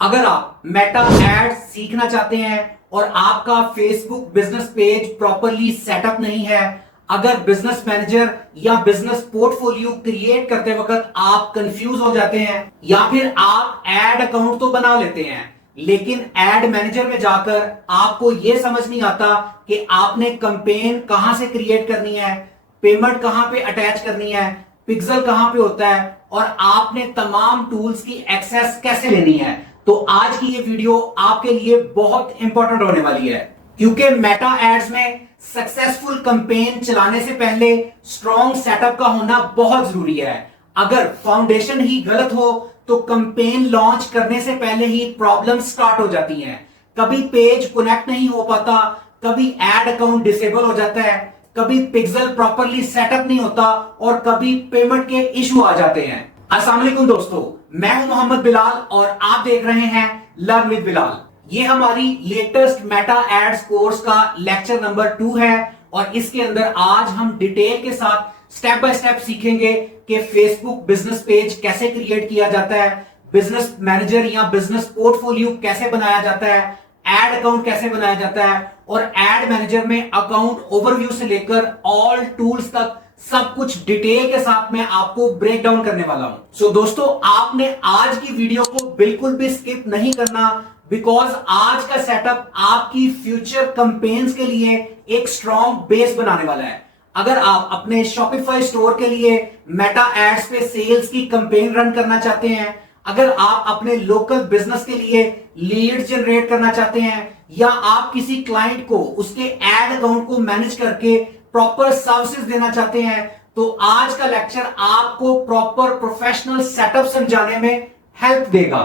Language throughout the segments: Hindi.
अगर आप मेटा एड्स सीखना चाहते हैं और आपका Facebook business page properly setup नहीं है, अगर बिजनेस मैनेजर या बिजनेस पोर्टफोलियो क्रिएट करते वक्त आप कंफ्यूज हो जाते हैं, या फिर आप एड अकाउंट तो बना लेते हैं लेकिन एड मैनेजर में जाकर आपको यह समझ नहीं आता कि आपने कैंपेन कहां से क्रिएट करनी है, पेमेंट कहां पे अटैच करनी है, पिक्सल कहां पे होता है और आपने तमाम टूल्स की एक्सेस कैसे लेनी है, तो आज की ये वीडियो आपके लिए बहुत इंपॉर्टेंट होने वाली है। क्योंकि मेटा एड्स में सक्सेसफुल कैंपेन चलाने से पहले स्ट्रॉन्ग सेटअप का होना बहुत जरूरी है। अगर फाउंडेशन ही गलत हो तो कैंपेन लॉन्च करने से पहले ही प्रॉब्लम स्टार्ट हो जाती हैं। कभी पेज कनेक्ट नहीं हो पाता, कभी एड अकाउंट डिसेबल हो जाता है, कभी पिक्सल प्रॉपरली सेटअप नहीं होता और कभी पेमेंट के इशू आ जाते हैं। अस्सलाम वालेकुम दोस्तों, मैं हूं मोहम्मद बिलाल और आप देख रहे हैं लर्न विद बिलाल। ये हमारी लेटेस्ट मेटा एड्स कोर्स का लेक्चर नंबर 2 है और इसके अंदर आज हम डिटेल के साथ स्टेप बाय स्टेप सीखेंगे कि फेसबुक बिजनेस पेज कैसे क्रिएट किया जाता है, बिजनेस मैनेजर या बिजनेस पोर्टफोलियो कैसे बनाया जाता है, एड अकाउंट कैसे बनाया जाता है और एड मैनेजर में अकाउंट ओवरव्यू से लेकर ऑल टूल्स तक सब कुछ डिटेल के साथ में आपको ब्रेक डाउन करने वाला हूं। सो दोस्तों, आपने आज की वीडियो को बिल्कुल भी स्किप नहीं करना, बिकॉज आज का सेटअप आपकी फ्यूचर कैंपेन्स के लिए एक स्ट्रॉन्ग बेस बनाने वाला है। अगर आप अपने शॉपिफाई स्टोर के लिए मेटा एड्स पे सेल्स की कैंपेन रन करना चाहते हैं, अगर आप अपने लोकल बिजनेस के लिए लीड जनरेट करना चाहते हैं, या आप किसी क्लाइंट को उसके एड अकाउंट को मैनेज करके प्रॉपर सर्विसेज देना चाहते हैं, तो आज का लेक्चर आपको प्रॉपर प्रोफेशनल सेटअप समझाने में हेल्प देगा।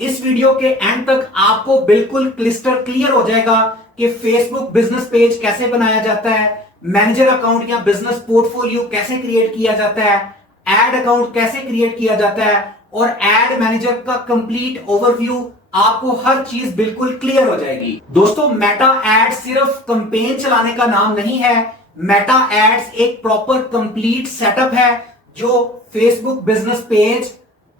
इस वीडियो के एंड तक आपको बिल्कुल क्लिस्टर क्लियर हो जाएगा कि फेसबुक बिजनेस पेज कैसे बनाया जाता है, मैनेजर अकाउंट या बिजनेस पोर्टफोलियो कैसे क्रिएट किया जाता है, एड अकाउंट कैसे क्रिएट किया जाता है और एड मैनेजर का कंप्लीट ओवरव्यू, आपको हर चीज बिल्कुल क्लियर हो जाएगी। दोस्तों, मेटा एड्स सिर्फ कैंपेन चलाने का नाम नहीं है। मेटा एड्स एक प्रॉपर कंप्लीट सेटअप है जो Facebook business page,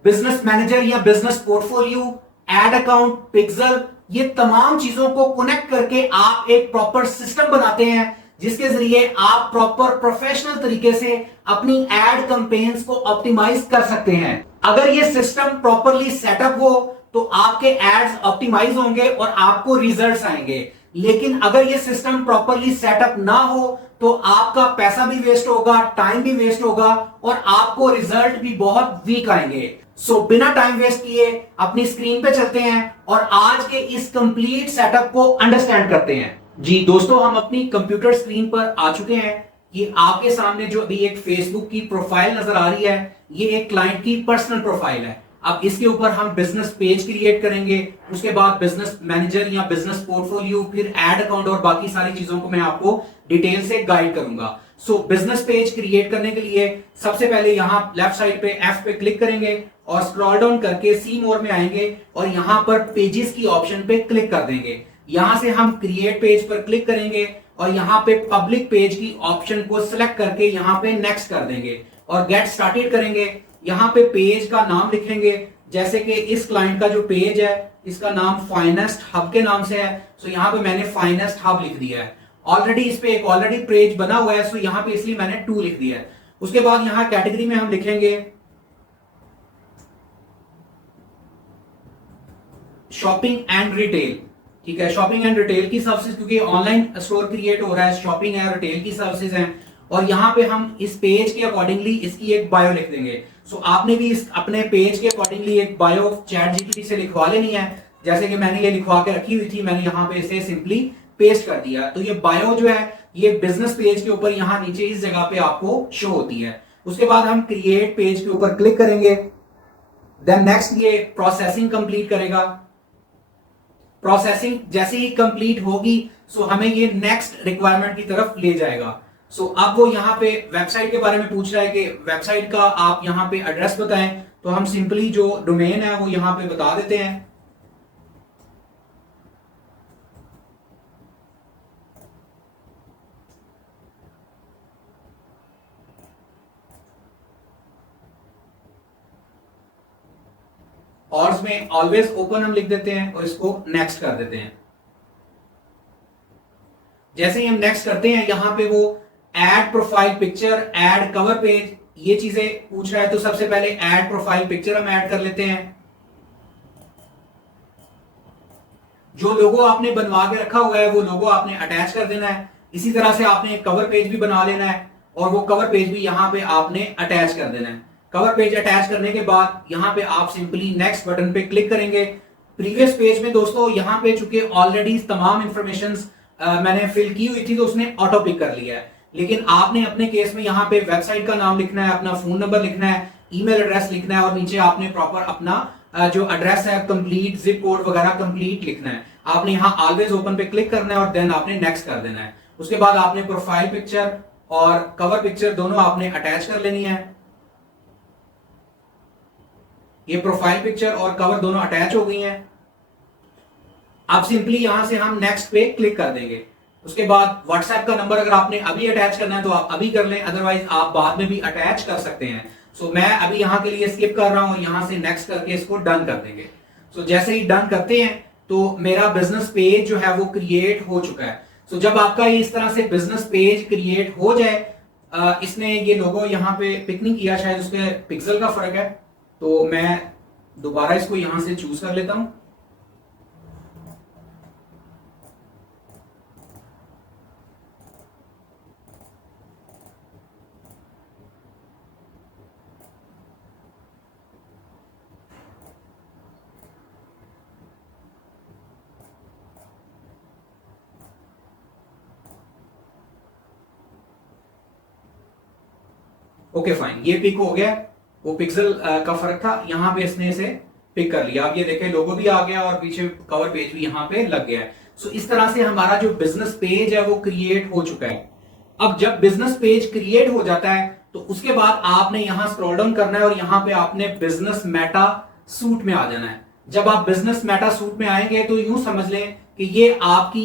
business manager या business portfolio, ad account, pixel, ये तमाम चीजों को कनेक्ट करके आप एक प्रॉपर सिस्टम बनाते हैं जिसके जरिए आप प्रॉपर प्रोफेशनल तरीके से अपनी एड कैंपेन्स को ऑप्टिमाइज कर सकते हैं। अगर ये सिस्टम प्रॉपरली सेटअप हो तो आपके एड्स ऑप्टिमाइज होंगे और आपको रिजल्ट्स आएंगे। लेकिन अगर ये सिस्टम प्रॉपरली सेटअप ना हो तो आपका पैसा भी वेस्ट होगा, टाइम भी वेस्ट होगा और आपको रिजल्ट भी बहुत वीक आएंगे। बिना टाइम वेस्ट किए अपनी स्क्रीन पे चलते हैं और आज के इस कंप्लीट सेटअप को अंडरस्टैंड करते हैं। जी दोस्तों, हम अपनी कंप्यूटर स्क्रीन पर आ चुके हैं। ये आपके सामने जो अभी एक फेसबुक की प्रोफाइल नजर आ रही है, ये एक क्लाइंट की पर्सनल प्रोफाइल है। अब इसके ऊपर हम बिजनेस पेज क्रिएट करेंगे, उसके बाद बिजनेस मैनेजर या बिजनेस पोर्टफोलियो, फिर एड अकाउंट और बाकी सारी चीजों को मैं आपको डिटेल से गाइड करूंगा। बिजनेस पेज क्रिएट करने के लिए सबसे पहले यहां लेफ्ट साइड पे एफ पे क्लिक करेंगे और स्क्रॉल डाउन करके सी मोर में आएंगे और यहां पर पेजेस की ऑप्शन पे क्लिक कर देंगे। यहां से हम क्रिएट पेज पर क्लिक करेंगे और यहां पे पब्लिक पेज की ऑप्शन को सिलेक्ट करके यहां पे नेक्स्ट कर देंगे और गेट स्टार्टेड करेंगे। यहां पे पेज का नाम लिखेंगे, जैसे कि इस क्लाइंट का जो पेज है इसका नाम फाइनेस्ट हब के नाम से है, सो यहां पे मैंने फाइनेस्ट हब लिख दिया है। ऑलरेडी इस पे एक ऑलरेडी पेज बना हुआ है, सो यहां पे इसलिए मैंने 2 लिख दिया है। उसके बाद यहां कैटेगरी में हम लिखेंगे शॉपिंग एंड रिटेल। ठीक है, शॉपिंग एंड रिटेल की सर्विसेज, क्योंकि ऑनलाइन स्टोर क्रिएट हो रहा है, शॉपिंग है, रिटेल की सर्विसेज हैं। और यहां पे हम इस पेज के अकॉर्डिंगली इसकी एक बायो लिख देंगे। आपने भी इस अपने पेज के अकॉर्डिंगली एक बायो चैट जीपीटी से लिखवा लेनी है, जैसे कि मैंने ये लिखवा के रखी हुई थी, मैंने यहां पे इसे सिंपली पेस्ट कर दिया। तो ये बायो जो है ये बिजनेस पेज के ऊपर यहां नीचे इस जगह पे आपको शो होती है। उसके बाद हम क्रिएट पेज के ऊपर क्लिक करेंगे, देन नेक्स्ट ये प्रोसेसिंग कंप्लीट करेगा। प्रोसेसिंग जैसे ही कंप्लीट होगी हमें ये नेक्स्ट रिक्वायरमेंट की तरफ ले जाएगा। अब वो यहाँ पे वेबसाइट के बारे में पूछ रहा है कि वेबसाइट का आप यहाँ पे एड्रेस बताएं, तो हम सिंपली जो डोमेन है वो यहाँ पे बता देते हैं। और में ऑलवेज ओपन हम लिख देते हैं और इसको नेक्स्ट कर देते हैं। जैसे ही हम नेक्स्ट करते हैं, यहां पे वो add profile picture, add cover page, ये चीजें पूछ रहा है, तो सबसे पहले ऐड प्रोफाइल पिक्चर हम ऐड कर लेते हैं। जो लोगो आपने बनवा के रखा हुआ है वो लोगो आपने अटैच कर देना है। इसी तरह से आपने एक कवर पेज भी बना लेना है और वो कवर पेज भी यहां पे आपने अटैच कर देना है। कवर पेज अटैच करने के बाद यहां पे आप सिंपली नेक्स्ट बटन पे क्लिक करेंगे। प्रीवियस पेज में दोस्तों यहां पे चूंकि ऑलरेडी तमाम इंफॉर्मेशन मैंने फिल की हुई थी तो उसने ऑटो पिक कर लिया है, लेकिन आपने अपने केस में यहाँ पे वेबसाइट का नाम लिखना है, अपना फोन नंबर लिखना है, ईमेल एड्रेस लिखना है और नीचे आपने प्रॉपर अपना जो एड्रेस है कंप्लीट, जिप कोड वगैरह कंप्लीट लिखना है। आपने यहाँ ऑलवेज ओपन पे क्लिक करना है और देन आपने नेक्स्ट कर देना है। उसके बाद आपने प्रोफाइल पिक्चर और कवर पिक्चर दोनों आपने अटैच कर लेनी है। ये प्रोफाइल पिक्चर और कवर दोनों अटैच हो गई हैं। अब सिंपली यहां से हम नेक्स्ट पे क्लिक कर देंगे। उसके बाद व्हाट्सएप का नंबर अगर आपने अभी अटैच करना है तो आप अभी कर लें, अदरवाइज आप बाद में भी अटैच कर सकते हैं। सो मैं अभी यहां के लिए स्किप कर रहा हूं और यहां से नेक्स्ट करके इसको डन कर देंगे। सो जैसे ही डन करते हैं तो मेरा बिजनेस पेज जो है वो क्रिएट हो चुका है। सो जब आपका इस तरह से बिजनेस पेज क्रिएट हो जाए, इसने ये लोगो यहाँ पे पिक नहीं किया, शायद उसके पिक्सल का फर्क है, तो मैं दोबारा इसको यहां से चूज कर लेता हूं। ओके फाइन, ये पिक हो गया। वो पिक्सल का फर्क था, यहां पे इसने इसे पिक कर लिया। अब ये देखें लोगो भी आ गया और पीछे कवर पेज भी यहां पे लग गया है। सो इस तरह से हमारा जो बिजनेस पेज है वो क्रिएट हो चुका है। अब जब बिजनेस पेज क्रिएट हो जाता है तो उसके बाद आपने यहां स्क्रॉल डाउन करना है और यहां पे आपने बिजनेस मेटा सूट में आ जाना है। जब आप बिजनेस मेटा सूट में आएंगे तो यूं समझ लें कि ये आपकी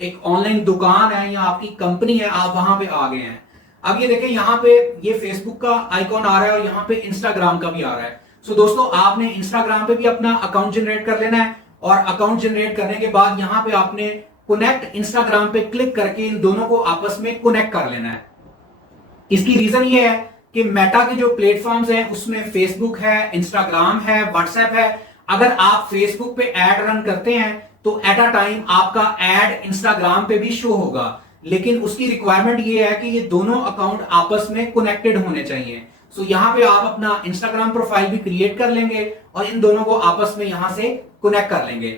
एक ऑनलाइन दुकान है या आपकी कंपनी है, आप वहां पे आ गए हैं। अब ये देखें यहाँ पे ये फेसबुक का आइकॉन आ रहा है और यहाँ पे इंस्टाग्राम का भी आ रहा है। सो दोस्तों आपने इंस्टाग्राम पे भी अपना अकाउंट जनरेट कर लेना है और अकाउंट जनरेट करने के बाद यहाँ पे आपने कनेक्ट इंस्टाग्राम पे क्लिक करके इन दोनों को आपस में कनेक्ट कर लेना है। इसकी रीजन ये है कि मेटा के जो प्लेटफॉर्म्स हैं उसमें फेसबुक है, इंस्टाग्राम है, व्हाट्सएप है। अगर आप फेसबुक पे एड रन करते हैं तो एट अ टाइम आपका एड इंस्टाग्राम पे भी शो होगा, लेकिन उसकी रिक्वायरमेंट ये है कि ये दोनों अकाउंट आपस में कनेक्टेड होने चाहिए। सो यहाँ पे आप अपना इंस्टाग्राम प्रोफाइल भी क्रिएट कर लेंगे और इन दोनों को आपस में यहां से कनेक्ट कर लेंगे।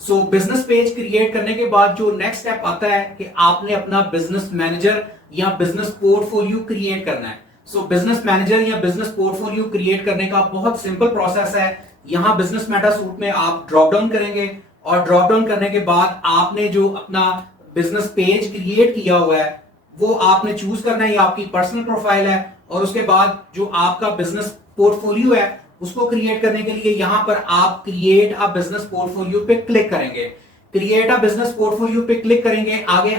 सो बिजनेस पेज क्रिएट करने के बाद जो नेक्स्ट स्टेप आता है कि आपने अपना बिजनेस मैनेजर या बिजनेस पोर्टफोलियो क्रिएट करना है। सो बिजनेस मैनेजर या बिजनेस पोर्टफोलियो क्रिएट करने का बहुत सिंपल प्रोसेस है। यहां बिजनेस मेटा सूट में आप ड्रॉप डाउन करेंगे और ड्रॉप डाउन करने के बाद आपने जो अपना बिजनेस पेज क्रिएट किया हुआ है वो आपने चूज करना है। ये आपकी पर्सनल प्रोफाइल है और उसके बाद जो आपका बिजनेस पोर्टफोलियो है उसको क्रिएट करने के लिए यहां पर आप क्रिएट अ बिजनेस पोर्टफोलियो पे क्लिक करेंगे। क्रिएट अ बिजनेस पोर्टफोलियो पे क्लिक करेंगे। आगे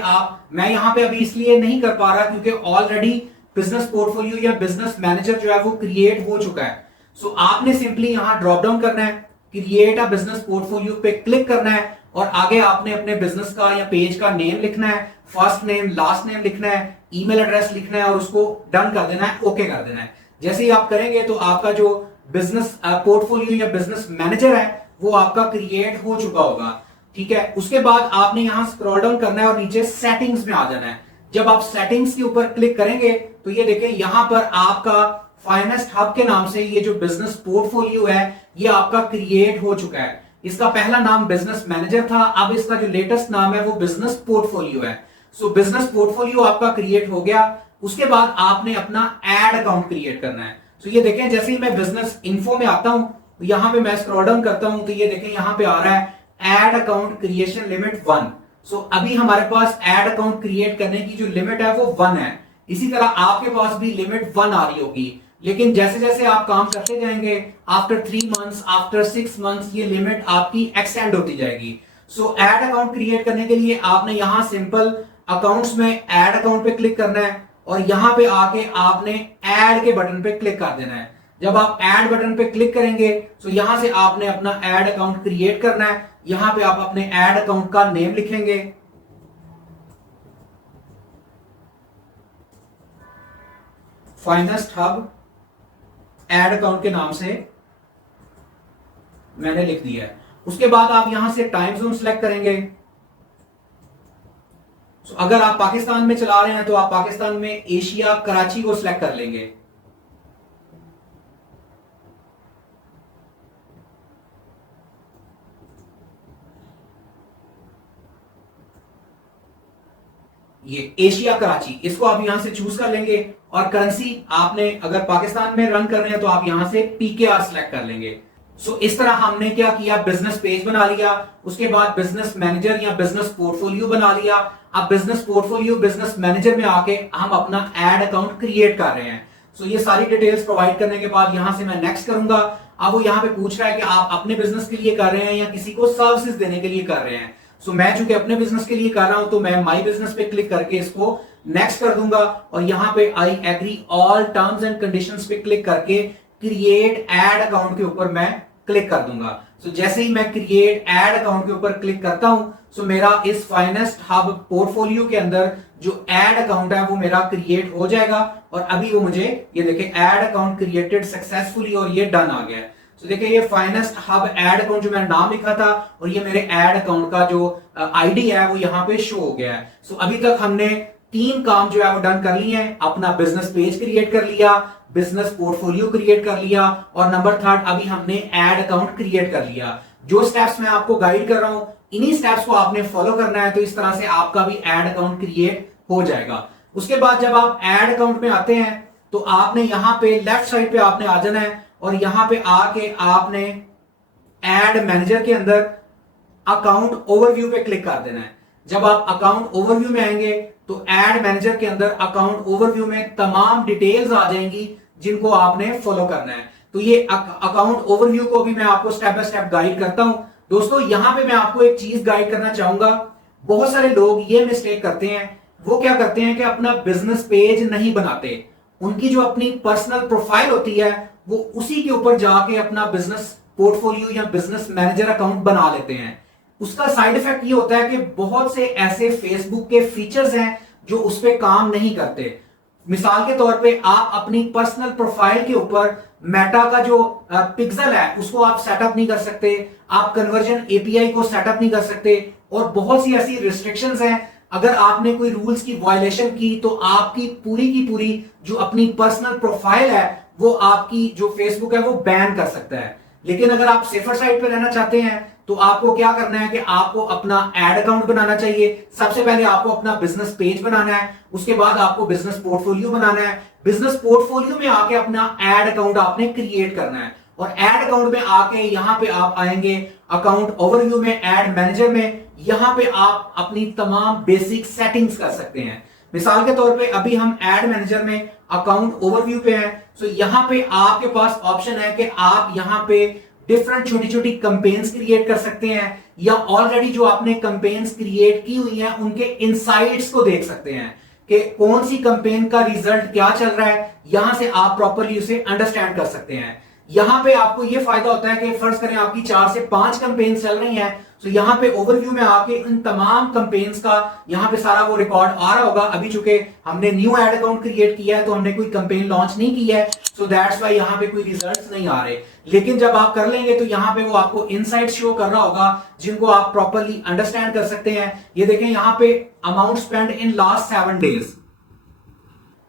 मैं यहां पे अभी इसलिए नहीं कर पा रहा क्योंकि ऑलरेडी बिजनेस पोर्टफोलियो या बिजनेस मैनेजर जो है वो क्रिएट हो चुका है। सो आपने सिंपली यहां ड्रॉप डाउन करना है, क्रिएट अ बिजनेस पोर्टफोलियो पे क्लिक करना है और आगे आपने अपने बिजनेस का या पेज का नेम लिखना है, फर्स्ट नेम लास्ट नेम लिखना है, ईमेल एड्रेस लिखना है और उसको डन कर देना है, ओके कर देना है। जैसे ही आप करेंगे तो आपका जो बिजनेस पोर्टफोलियो या बिजनेस मैनेजर है वो आपका क्रिएट हो चुका होगा। ठीक है, उसके बाद आपने यहां स्क्रॉल डाउन करना है और नीचे सेटिंग्स में आ जाना है। जब आप सेटिंग्स के ऊपर क्लिक करेंगे तो ये देखें यहां पर आपका फाइनेंस हब के नाम से ये जो बिजनेस पोर्टफोलियो है ये आपका क्रिएट हो चुका है। इसका पहला नाम बिजनेस मैनेजर था, अब इसका जो लेटेस्ट नाम है वो बिजनेस पोर्टफोलियो है। सो बिजनेस पोर्टफोलियो आपका क्रिएट हो गया। उसके बाद आपने अपना एड अकाउंट क्रिएट करना है। सो ये देखें जैसे ही मैं बिजनेस इन्फो में आता हूं तो यहां पे मैं स्क्रॉल डाउन करता हूं तो ये देखें यहां पे आ रहा है एड अकाउंट क्रिएशन लिमिट 1। सो अभी हमारे पास एड अकाउंट क्रिएट करने की जो लिमिट है वो 1 है। इसी तरह आपके पास भी लिमिट 1 आ रही होगी, लेकिन जैसे जैसे आप काम करते जाएंगे आफ्टर 3 मंथ्स, आफ्टर 6 मंथ्स ये लिमिट आपकी एक्सटेंड होती जाएगी। सो एड अकाउंट क्रिएट करने के लिए आपने यहां सिंपल अकाउंट्स में एड अकाउंट पे क्लिक करना है और यहां पे आके आपने ऐड के बटन पे क्लिक कर देना है। जब आप ऐड बटन पे क्लिक करेंगे तो यहां से आपने अपना ऐड अकाउंट क्रिएट करना है। यहां पे आप अपने ऐड अकाउंट का नेम लिखेंगे, फाइनेस्ट हब ऐड अकाउंट के नाम से मैंने लिख दिया है। उसके बाद आप यहां से टाइम जोन सिलेक्ट करेंगे। अगर आप पाकिस्तान में चला रहे हैं तो आप पाकिस्तान में एशिया कराची को सिलेक्ट कर लेंगे। ये एशिया कराची, इसको आप यहां से चूज कर लेंगे। और करेंसी आपने अगर पाकिस्तान में रन कर रहे हैं तो आप यहां से पीकेआर सिलेक्ट कर लेंगे। इस तरह हमने क्या किया, बिजनेस पेज बना लिया, उसके बाद बिजनेस मैनेजर या बिजनेस पोर्टफोलियो बना लिया। अब बिजनेस पोर्टफोलियो बिजनेस मैनेजर में आके हम अपना एड अकाउंट क्रिएट कर रहे हैं। ये सारी डिटेल्स प्रोवाइड करने के बाद यहां से मैं नेक्स्ट करूंगा। अब वो यहां पे पूछ रहा है कि आप अपने बिजनेस के लिए कर रहे हैं या किसी को सर्विसेज देने के लिए कर रहे हैं। मैं चूंकि अपने बिजनेस के लिए कर रहा हूं तो मैं माई बिजनेस पे क्लिक करके इसको नेक्स्ट कर दूंगा और यहां पे I agree all terms and conditions पे क्लिक करके क्रिएट एड अकाउंट के ऊपर मैं क्लिक कर दूंगा। जैसे ही मैं क्रिएट एड अकाउंट के ऊपर क्लिक करता हूं मेरा इस फाइनेस्ट हब पोर्टफोलियो के अंदर जो एड अकाउंट है वो मेरा क्रिएट हो जाएगा। और अभी वो मुझे ये देखिए एड अकाउंट क्रिएटेड सक्सेसफुली और ये डन आ गया है। देखिए ये फाइनेस्ट हब एड अकाउंट जो मैंने नाम लिखा था और ये मेरे एड अकाउंट का जो आईडी है वो यहाँ पे शो हो गया है। अभी तक हमने 3 काम जो है वो डन कर लिए हैं। अपना बिजनेस पेज क्रिएट कर लिया, बिजनेस पोर्टफोलियो क्रिएट कर लिया और नंबर 3 अभी हमने एड अकाउंट क्रिएट कर लिया। जो स्टेप्स मैं आपको गाइड कर रहा हूं इन्हीं स्टेप्स को आपने फॉलो करना है, तो इस तरह से आपका भी एड अकाउंट क्रिएट हो जाएगा। उसके बाद जब आप एड अकाउंट में आते हैं तो आपने यहां पे लेफ्ट साइड पे आपने आ जाना है और यहां पे आके आपने एड मैनेजर के अंदर अकाउंट ओवरव्यू पे क्लिक कर देना है। जब आप अकाउंट ओवरव्यू में आएंगे तो एड मैनेजर के अंदर अकाउंट ओवरव्यू में तमाम डिटेल्स आ जाएंगी जिनको आपने फॉलो करना है। तो ये अकाउंट ओवरव्यू को भी मैं आपको स्टेप बाय स्टेप गाइड करता हूं। दोस्तों यहां पे मैं आपको एक चीज गाइड करना चाहूंगा। बहुत सारे लोग ये मिस्टेक करते हैं, वो क्या करते हैं कि अपना बिजनेस पेज नहीं बनाते। उनकी जो अपनी पर्सनल प्रोफाइल होती है वो उसी के ऊपर जाके अपना बिजनेस पोर्टफोलियो या बिजनेस मैनेजर अकाउंट बना लेते हैं। उसका साइड इफेक्ट ये होता है कि बहुत से ऐसे फेसबुक के फीचर्स हैं जो उस पर काम नहीं करते। मिसाल के तौर पे आप अपनी पर्सनल प्रोफाइल के ऊपर मेटा का जो पिक्सल है उसको आप सेटअप नहीं कर सकते, आप कन्वर्जन एपीआई को सेटअप नहीं कर सकते और बहुत सी ऐसी रिस्ट्रिक्शंस हैं। अगर आपने कोई रूल्स की वायलेशन की तो आपकी पूरी जो अपनी पर्सनल प्रोफाइल है वो आपकी जो फेसबुक है वो बैन कर सकता है। लेकिन अगर आप सेफर साइड पे रहना चाहते हैं तो आपको क्या करना है कि आपको अपना एड अकाउंट बनाना चाहिए। सबसे पहले आपको अपना बिजनेस पेज बनाना है, उसके बाद आपको बिजनेस पोर्टफोलियो बनाना है। बिजनेस पोर्टफोलियो में आके अपना एड अकाउंट आपने क्रिएट करना है और एड अकाउंट में आके यहां पे आप आएंगे अकाउंट ओवरव्यू में, एड मैनेजर में। यहां पे आप अपनी तमाम बेसिक सेटिंग्स कर सकते हैं। मिसाल के तौर पे अभी हम एड मैनेजर में अकाउंट ओवरव्यू पे हैं, तो यहां पे आपके पास ऑप्शन है कि आप यहां पे डिफरेंट छोटी छोटी कंपेन्स क्रिएट कर सकते हैं या ऑलरेडी जो आपने कंपेन्स क्रिएट की हुई हैं उनके इनसाइट्स को देख सकते हैं कि कौन सी कंपेन का रिजल्ट क्या चल रहा है। यहां से आप प्रॉपर्ली उसे अंडरस्टैंड कर सकते हैं। यहां पे आपको यह फायदा होता है कि फर्ज करें आपकी 4 से 5 कंपेन चल रही हैं, तो यहां पे ओवरव्यू में आके इन तमाम कंपेन्स का यहां पे सारा वो रिकॉर्ड आ रहा होगा। अभी चूंकि हमने न्यू एड अकाउंट क्रिएट किया है तो हमने कोई कंपेन लॉन्च नहीं की है, सो दैट्स व्हाई यहां पे कोई रिजल्ट्स नहीं आ रहे। लेकिन जब आप कर लेंगे तो यहां पे वो आपको इनसाइट्स शो कर रहा होगा जिनको आप प्रॉपर्ली अंडरस्टैंड कर सकते हैं। ये देखें यहां पे amount spend in last 7 days,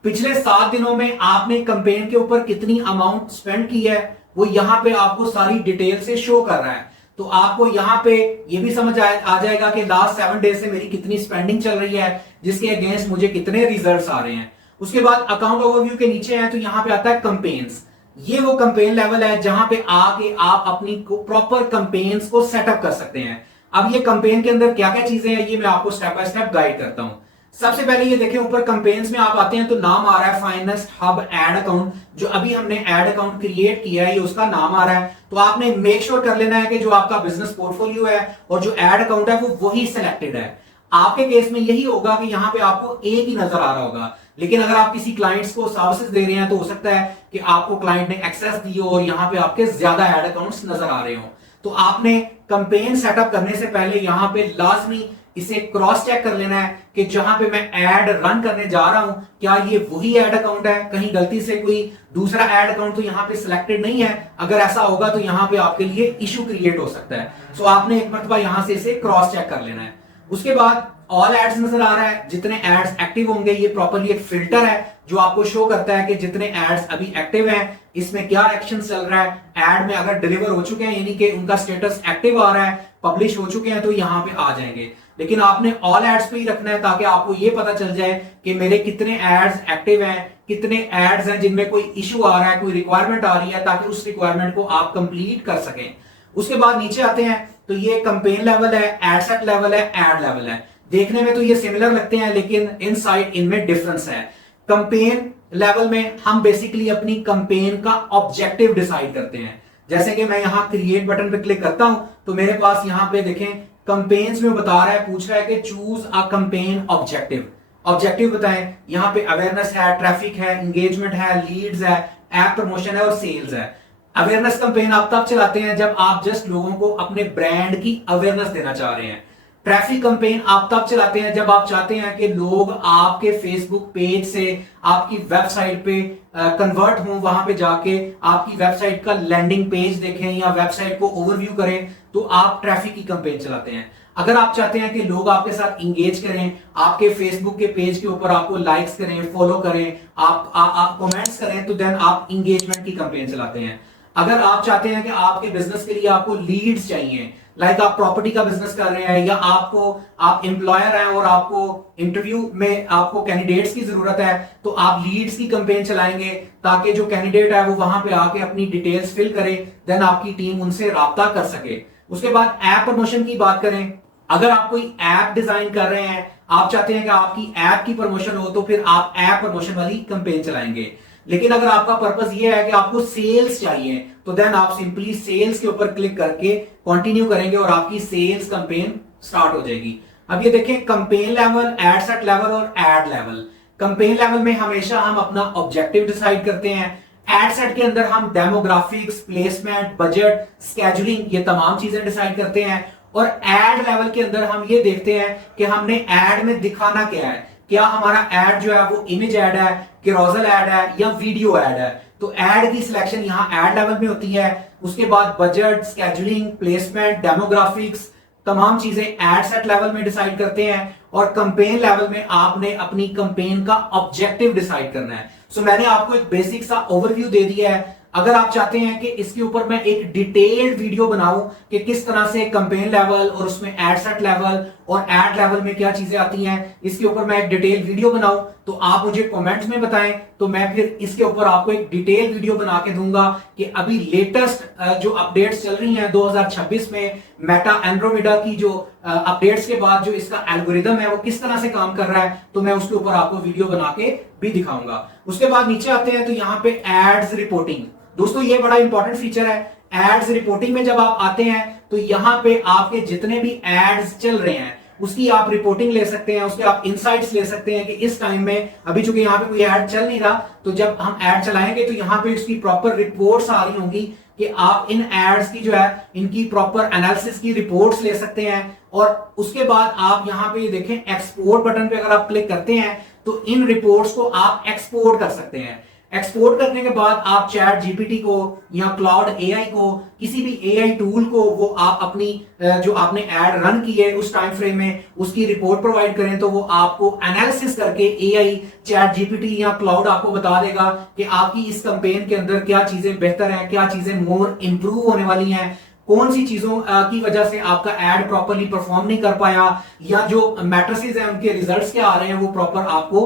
पिछले 7 दिनों में आपने कंपेन के ऊपर कितनी अमाउंट स्पेंड की है वो यहां पे आपको सारी डिटेल से शो कर रहा है। तो आपको यहां पे ये भी समझ आ जाएगा कि लास्ट 7 डेज से मेरी कितनी स्पेंडिंग चल रही है, जिसके अगेंस्ट मुझे कितने रिजल्ट्स आ रहे हैं। उसके बाद अकाउंट ओवरव्यू के नीचे है तो यहां पे आता है कंपेन्स। ये वो कंपेन लेवल है जहां पे आके आप अपनी प्रॉपर कंपेन्स को सेटअप कर सकते हैं। अब ये कंपेन के अंदर क्या क्या चीजें हैं ये मैं आपको स्टेप बाय स्टेप गाइड करता हूं। सबसे पहले ये देखें ऊपर कंपेन्स में आप आते हैं तो नाम आ रहा है फाइनेस्ट हब एड अकाउंट। जो अभी हमने एड अकाउंट क्रिएट किया है ये उसका नाम आ रहा है। तो आपने मेक श्योर कर लेना है कि जो आपका बिजनेस पोर्टफोलियो है और जो एड अकाउंट है वो वही सिलेक्टेड है। आपके केस में यही होगा कि यहां पे आपको एक ही नजर आ रहा होगा। लेकिन अगर आप किसी क्लाइंट्स को सर्विसेज दे रहे हैं तो हो सकता है कि आपको क्लाइंट ने एक्सेस दी हो और यहां पे आपके ज्यादा एड अकाउंट्स नजर आ रहे हो। तो आपने कंपेन सेटअप करने से पहले यहां पे लाजमी इसे क्रॉस चेक कर लेना है कि जहां पे मैं ऐड रन करने जा रहा हूं क्या ये वही ऐड अकाउंट है, कहीं गलती से कोई दूसरा ऐड अकाउंट तो यहां पे सिलेक्टेड नहीं है। अगर ऐसा होगा तो यहां पे आपके लिए इशू क्रिएट हो सकता है। सो आपने एक मरतबा यहां से इसे क्रॉस चेक कर लेना है। उसके बाद ऑल एड्स नजर आ रहा है, जितने एड्स एक्टिव होंगे, ये प्रॉपर्ली एक फिल्टर है जो आपको शो करता है कि जितने एड्स अभी एक्टिव हैं इसमें क्या एक्शन चल रहा है। एड में अगर डिलीवर हो चुके हैं यानी कि उनका स्टेटस एक्टिव आ रहा है, पब्लिश हो चुके हैं तो यहां पे आ जाएंगे। लेकिन आपने ऑल एड्स पे ही रखना है ताकि आपको ये पता चल जाए कि मेरे कितने एड्स एक्टिव हैं, कितने एड्स हैं जिनमें कोई इशू आ रहा है, कोई रिक्वायरमेंट आ रही है, ताकि उस रिक्वायरमेंट को आप कंप्लीट कर सकें। उसके बाद नीचे आते हैं तो ये कंपेन लेवल है, एड सेट लेवल है, एड लेवल है। देखने में तो ये सिमिलर लगते हैं लेकिन इनसाइड इनमें डिफरेंस है। कंपेन लेवल में हम बेसिकली अपनी कंपेन का ऑब्जेक्टिव डिसाइड करते हैं। जैसे कि मैं यहां क्रिएट बटन पे क्लिक करता हूं तो मेरे पास यहां पे देखें कंपेन्स में बता रहा है, पूछ रहा है कि choose a campaign objective. Objective बताएं, यहां पे अवेयरनेस है, ट्रैफिक है, एंगेजमेंट है, लीड्स है, ऐप प्रमोशन है और सेल्स है। अवेयरनेस कंपेन आप तब चलाते हैं जब आप जस्ट लोगों को अपने ब्रांड की अवेयरनेस देना चाह रहे हैं। ट्रैफिक कंपेन आप तब चलाते हैं जब आप चाहते हैं कि लोग आपके फेसबुक पेज से आपकी वेबसाइट पे कन्वर्ट हों, वहां पे जाके आपकी वेबसाइट का लैंडिंग पेज देखें या वेबसाइट को ओवरव्यू करें, तो आप ट्रैफिक की कंपेन चलाते हैं। अगर आप चाहते हैं कि लोग आपके साथ इंगेज करें, आपके फेसबुक के पेज के ऊपर आपको लाइक्स करें, फॉलो करें, आप कमेंट्स करें, तो देन आप इंगेजमेंट की कंपेन चलाते हैं। अगर आप चाहते हैं कि आपके बिजनेस के लिए आपको लीड्स चाहिए, लाइक आप प्रॉपर्टी का बिजनेस कर रहे हैं या आप एम्प्लॉयर हैं और आपको इंटरव्यू में आपको कैंडिडेट्स की जरूरत है, तो आप लीड्स की कंपेन चलाएंगे ताकि जो कैंडिडेट है वो वहां पे आके अपनी डिटेल्स फिल करे, देन आपकी टीम उनसे राब्ता कर सके। उसके बाद ऐप प्रमोशन की बात करें, अगर आप कोई ऐप डिजाइन कर रहे हैं, आप चाहते हैं कि आपकी ऐप की प्रमोशन हो, तो फिर आप ऐप प्रमोशन वाली कंपेन चलाएंगे। लेकिन अगर आपका पर्पस ये है कि आपको सेल्स चाहिए, तो देन आप सिंपली सेल्स के ऊपर क्लिक करके कंटिन्यू करेंगे और आपकी सेल्स कंपेन स्टार्ट हो जाएगी। अब ये देखें campaign level, ad set level और एड लेवल। कंपेन लेवल में हमेशा हम अपना ऑब्जेक्टिव डिसाइड करते हैं। एड सेट के अंदर हम डेमोग्राफिक्स, प्लेसमेंट, बजट, स्केजुलिंग, ये तमाम चीजें डिसाइड करते हैं। और एड लेवल के अंदर हम ये देखते हैं कि हमने एड में दिखाना क्या है, क्या हमारा एड जो है वो इमेज एड है, कैरोसेल एड है या वीडियो एड है। तो एड की सिलेक्शन यहां एड लेवल में होती है। उसके बाद बजट, स्केजुलिंग, प्लेसमेंट, डेमोग्राफिक्स, तमाम चीजें एड सेट लेवल में डिसाइड करते हैं। और कंपेन लेवल में आपने अपनी कंपेन का ऑब्जेक्टिव डिसाइड करना है। सो मैंने आपको एक बेसिक सा ओवरव्यू दे दिया है। अगर आप चाहते हैं कि इसके ऊपर मैं एक डिटेल्ड वीडियो बनाऊं कि किस तरह से कंपेन लेवल और उसमें एड सेट लेवल और एड लेवल में क्या चीजें आती हैं, इसके ऊपर मैं एक डिटेल वीडियो बनाऊं, तो आप मुझे कमेंट्स में बताएं, तो मैं फिर इसके ऊपर आपको एक डिटेल वीडियो बना के दूंगा कि अभी लेटेस्ट जो अपडेट्स चल रही हैं 2026 में, मेटा एंड्रोमेडा की जो अपडेट्स के बाद जो इसका एल्गोरिदम है वो किस तरह से काम कर रहा है, तो मैं उसके ऊपर आपको वीडियो बना के भी दिखाऊंगा। उसके बाद नीचे आते हैं तो यहाँ पे एड्स रिपोर्टिंग। दोस्तों ये बड़ा इंपॉर्टेंट फीचर है। एड्स रिपोर्टिंग में जब आप आते हैं तो यहां पे आपके जितने भी एड्स चल रहे हैं उसकी आप रिपोर्टिंग ले सकते हैं, उसके आप इनसाइट्स ले सकते हैं कि इस टाइम में अभी चूंकि यहाँ पे कोई ऐड चल नहीं रहा, तो जब हम ऐड चलाएंगे तो यहाँ पे उसकी प्रॉपर रिपोर्ट्स आ रही होंगी कि आप इन एड्स की जो है इनकी प्रॉपर एनालिसिस की रिपोर्ट्स ले सकते हैं। और उसके बाद आप यहाँ पे देखें एक्सपोर्ट बटन पे अगर आप क्लिक करते हैं तो इन रिपोर्ट्स को आप एक्सपोर्ट कर सकते हैं। एक्सपोर्ट करने के बाद आप चैट जीपीटी को या क्लाउड एआई को, किसी भी एआई टूल को वो आप अपनी जो आपने ऐड रन की है उस टाइम फ्रेम में उसकी रिपोर्ट प्रोवाइड करें, तो वो आपको एनालिसिस करके एआई, चैट जीपीटी या क्लाउड आपको बता देगा कि आपकी इस कैंपेन के अंदर क्या चीजें बेहतर हैं, क्या चीजें मोर इंप्रूव होने वाली हैं, कौन सी चीजों की वजह से आपका एड प्रॉपर्ली परफॉर्म नहीं कर पाया, या जो मैट्रिसेस हैं उनके रिजल्ट्स क्या आ रहे हैं, वो प्रॉपर आपको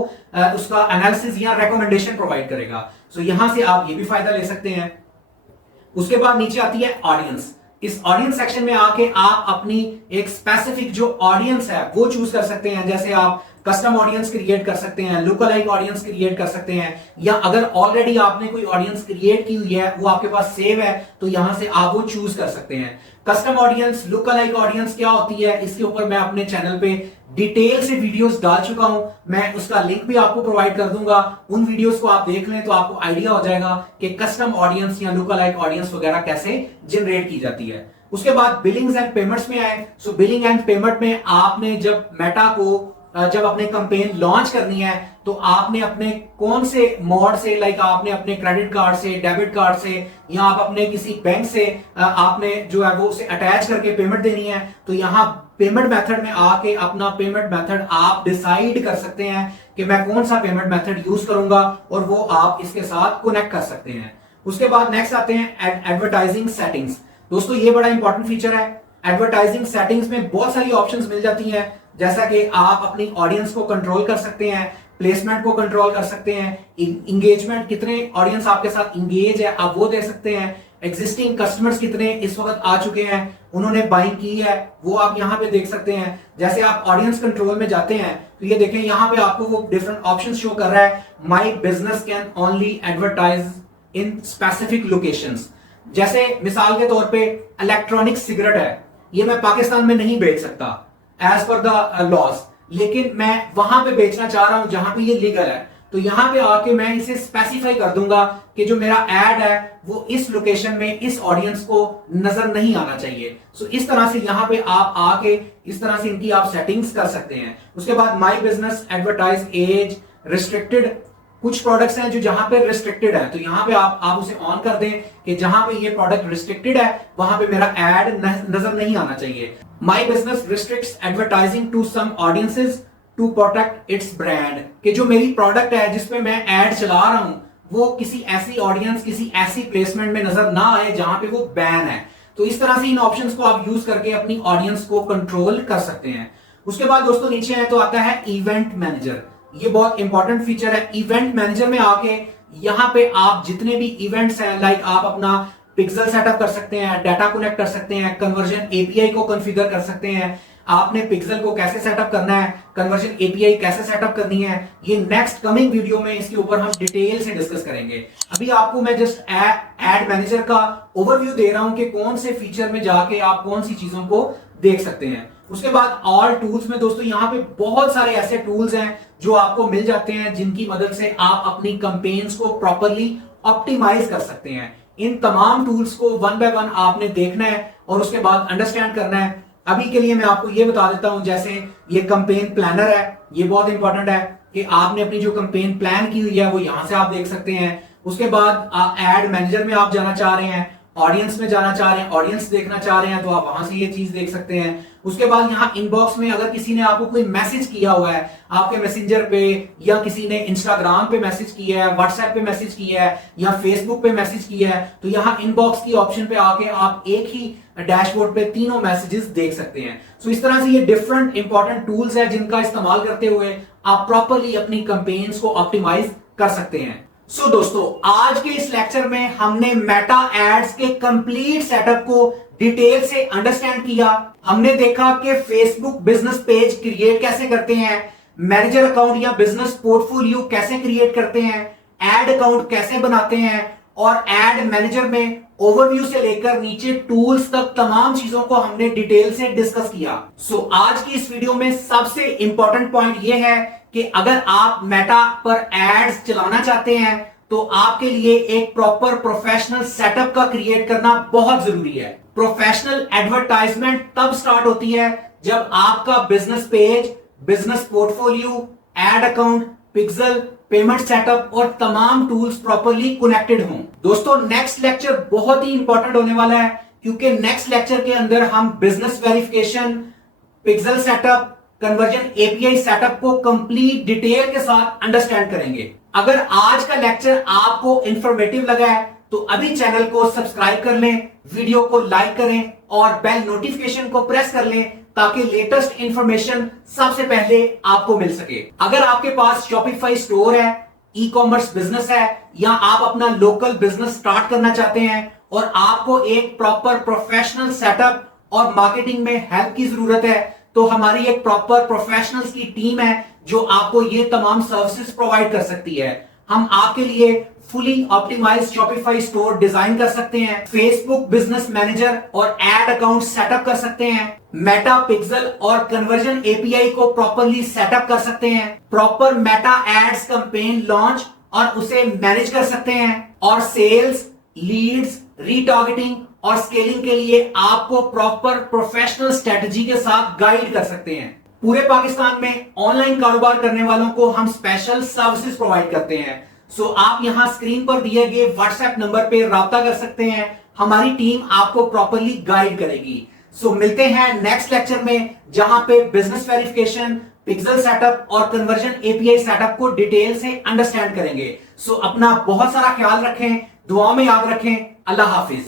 उसका एनालिसिस या रेकमेंडेशन प्रोवाइड करेगा। सो यहां से आप ये भी फायदा ले सकते हैं। उसके बाद नीचे आती है ऑडियंस। इस ऑडियंस सेक्शन में आके आप अपनी एक स्पेसिफिक जो ऑडियंस है वो चूज कर सकते हैं। जैसे आप कस्टम ऑडियंस क्रिएट कर सकते हैं, लुकअलाइक ऑडियंस क्रिएट कर सकते हैं, या अगर ऑलरेडी आपने कोई ऑडियंस क्रिएट की हुई है, वो आपके पास सेव है, तो यहां से आप वो चूज कर सकते हैं। कस्टम ऑडियंस, लुकअलाइक ऑडियंस क्या होती है, इसके ऊपर मैं अपने चैनल पे डिटेल से वीडियोस डाल चुका हूं, मैं उसका लिंक भी आपको प्रोवाइड कर दूंगा। उन वीडियोस को आप देख लें तो आपको आइडिया हो जाएगा कि कस्टम ऑडियंस या लुकअलाइक ऑडियंस वगैरह कैसे जनरेट की जाती है। उसके बाद बिलिंग्स एंड पेमेंट्स में आए। सो बिलिंग एंड पेमेंट में आपने जब मेटा को जब अपने कैंपेन लॉन्च करनी है, तो आपने अपने कौन से मोड से, लाइक आपने अपने क्रेडिट कार्ड से, डेबिट कार्ड से, या आप अपने किसी बैंक से आपने जो है वो उसे अटैच करके पेमेंट देनी है, तो यहाँ पेमेंट मेथड में आके अपना पेमेंट मेथड आप डिसाइड कर सकते हैं कि मैं कौन सा पेमेंट मेथड यूज करूंगा, और वो आप इसके साथ कनेक्ट कर सकते हैं। उसके बाद नेक्स्ट आते हैं एडवर्टाइजिंग सेटिंग्स। दोस्तों ये बड़ा इंपॉर्टेंट फीचर है। एडवर्टाइजिंग सेटिंग्स में बहुत सारी ऑप्शंस मिल जाती हैं, जैसा कि आप अपनी ऑडियंस को कंट्रोल कर सकते हैं, प्लेसमेंट को कंट्रोल कर सकते हैं, इंगेजमेंट, कितने ऑडियंस आपके साथ इंगेज है आप वो दे सकते हैं, एग्जिस्टिंग कस्टमर्स कितने इस वक्त आ चुके हैं, उन्होंने बाइंग की है, वो आप यहाँ पे देख सकते हैं। जैसे आप ऑडियंस कंट्रोल में जाते हैं तो ये देखें यहाँ पे आपको वो डिफरेंट ऑप्शन शो कर रहा है। My business can only advertise in specific locations. जैसे मिसाल के तौर पे इलेक्ट्रॉनिक सिगरेट है, ये मैं पाकिस्तान में नहीं बेच सकता एज पर द लॉज, लेकिन मैं वहां पे बेचना चाह रहा हूं जहां पे ये लीगल है, तो यहां पे आके मैं इसे स्पेसिफाई कर दूंगा कि जो मेरा एड है वो इस लोकेशन में इस ऑडियंस को नजर नहीं आना चाहिए। सो इस तरह से यहां पे आप आके इस तरह से इनकी आप सेटिंग्स कर सकते हैं। उसके बाद my business advertise as restricted, कुछ प्रोडक्ट्स हैं जो जहां पे रिस्ट्रिक्टेड है, तो यहां पे आप उसे ऑन कर दें कि जहां पे ये प्रोडक्ट रिस्ट्रिक्टेड है वहां पे मेरा एड नजर नहीं आना चाहिए। My business restricts advertising to some audiences to protect its brand, कि जो मेरी प्रोडक्ट है जिसपे मैं एड चला रहा हूं वो किसी ऐसी ऑडियंस, किसी ऐसी प्लेसमेंट में नजर ना आए जहां पे वो बैन है। तो इस तरह से इन ऑप्शंस को आप यूज करके अपनी ऑडियंस को कंट्रोल कर सकते हैं। उसके बाद दोस्तों नीचे है तो आता है इवेंट मैनेजर। ये बहुत इंपॉर्टेंट फीचर है। इवेंट मैनेजर में आके यहां पे आप जितने भी इवेंट्स हैं, लाइक आप अपना पिक्सल सेटअप कर सकते हैं, डाटा कनेक्ट कर सकते हैं, कन्वर्जन एपीआई को कॉन्फ़िगर कर सकते हैं। आपने पिक्सल को कैसे सेटअप करना है, कन्वर्जन एपीआई कैसे सेटअप करनी है, ये नेक्स्ट कमिंग वीडियो में इसके ऊपर हम डिटेल से डिस्कस करेंगे। अभी आपको मैं जस्ट एड मैनेजर का ओवरव्यू दे रहा हूं कि कौन से फीचर में जाके आप कौन सी चीजों को देख सकते हैं। उसके बाद ऑल टूल्स में दोस्तों यहाँ पे बहुत सारे ऐसे टूल्स हैं जो आपको मिल जाते हैं जिनकी मदद से आप अपनी कैंपेन्स को प्रॉपरली ऑप्टिमाइज कर सकते हैं। इन तमाम टूल्स को वन बाय वन आपने देखना है और उसके बाद अंडरस्टैंड करना है। अभी के लिए मैं आपको ये बता देता हूं, जैसे ये कैंपेन प्लानर है, ये बहुत इंपॉर्टेंट है कि आपने अपनी जो कैंपेन प्लान की हुई है वो यहां से आप देख सकते हैं। उसके बाद एड मैनेजर में आप जाना चाह रहे हैं, ऑडियंस में जाना चाह रहे हैं, ऑडियंस देखना चाह रहे हैं, तो आप वहां से ये चीज देख सकते हैं। उसके बाद यहाँ इनबॉक्स में अगर किसी ने आपको कोई मैसेज किया हुआ है आपके मैसेंजर पे, या किसी ने इंस्टाग्राम पे मैसेज किया है, व्हाट्सएप पे मैसेज किया है, या फेसबुक पे मैसेज किया है, तो यहाँ इनबॉक्स की ऑप्शन पे आके आप एक ही डैशबोर्ड पे तीनों मैसेजेस देख सकते हैं। सो इस तरह से ये डिफरेंट इंपॉर्टेंट टूल्स है जिनका इस्तेमाल करते हुए आप प्रॉपरली अपनी कैंपेन्स को ऑप्टिमाइज कर सकते हैं। सो दोस्तों, आज के इस लेक्चर में हमने मेटा एड्स के कंप्लीट सेटअप को डिटेल से अंडरस्टैंड किया। हमने देखा कि फेसबुक बिजनेस पेज क्रिएट कैसे करते हैं, मैनेजर अकाउंट या बिजनेस पोर्टफोलियो कैसे क्रिएट करते हैं, एड अकाउंट कैसे बनाते हैं, और एड मैनेजर में ओवरव्यू से लेकर नीचे टूल्स तक तमाम चीजों को हमने डिटेल से डिस्कस किया। सो आज की इस वीडियो में सबसे इंपॉर्टेंट पॉइंट यह है कि अगर आप मेटा पर एड्स चलाना चाहते हैं तो आपके लिए एक प्रॉपर प्रोफेशनल सेटअप का क्रिएट करना बहुत जरूरी है। प्रोफेशनल एडवर्टाइजमेंट तब स्टार्ट होती है जब आपका business page, business portfolio, ad account, pixel, payment setup और तमाम टूल्स प्रॉपरली कनेक्टेड हों। दोस्तों, नेक्स्ट लेक्चर बहुत ही इंपॉर्टेंट होने वाला है, क्योंकि नेक्स्ट लेक्चर के अंदर हम business verification, pixel setup, conversion API setup को कंप्लीट डिटेल के साथ अंडरस्टैंड करेंगे। अगर आज का लेक्चर आपको इंफॉर्मेटिव लगा है तो अभी चैनल को सब्सक्राइब कर लें, वीडियो को लाइक करें और बेल नोटिफिकेशन को प्रेस कर लें ताकि लेटेस्ट इंफॉर्मेशन सबसे पहले आपको मिल सके। अगर आपके पास शॉपिफाई स्टोर है, ई कॉमर्स बिजनेस है, या आप अपना लोकल बिजनेस स्टार्ट करना चाहते हैं और आपको एक प्रॉपर प्रोफेशनल सेटअप और मार्केटिंग में हेल्प की जरूरत है, तो हमारी एक प्रॉपर प्रोफेशनल्स की टीम है जो आपको ये तमाम सर्विसेज प्रोवाइड कर सकती है। हम आपके लिए fully optimized Shopify store design कर सकते हैं, फेसबुक बिजनेस मैनेजर और एड अकाउंट सेटअप कर सकते हैं, मेटा पिक्सल और कन्वर्जन एपीआई को प्रॉपरली सेटअप कर सकते हैं, proper Meta ads campaign launch और उसे मैनेज कर सकते हैं, और सेल्स, लीड्स, रीटारगेटिंग और स्केलिंग के लिए आपको प्रॉपर प्रोफेशनल स्ट्रेटजी के साथ गाइड कर सकते हैं। पूरे पाकिस्तान में ऑनलाइन कारोबार करने वालों को हम स्पेशल सर्विसेज प्रोवाइड करते हैं। सो आप यहां स्क्रीन पर दिए गए व्हाट्सएप नंबर पे राब्ता कर सकते हैं, हमारी टीम आपको प्रॉपरली गाइड करेगी। सो मिलते हैं नेक्स्ट लेक्चर में, जहां पे बिजनेस वेरिफिकेशन, पिक्सल सेटअप और कन्वर्जन एपीआई सेटअप को डिटेल से अंडरस्टैंड करेंगे। सो अपना बहुत सारा ख्याल रखें, दुआ में याद रखें। अल्लाह हाफिज।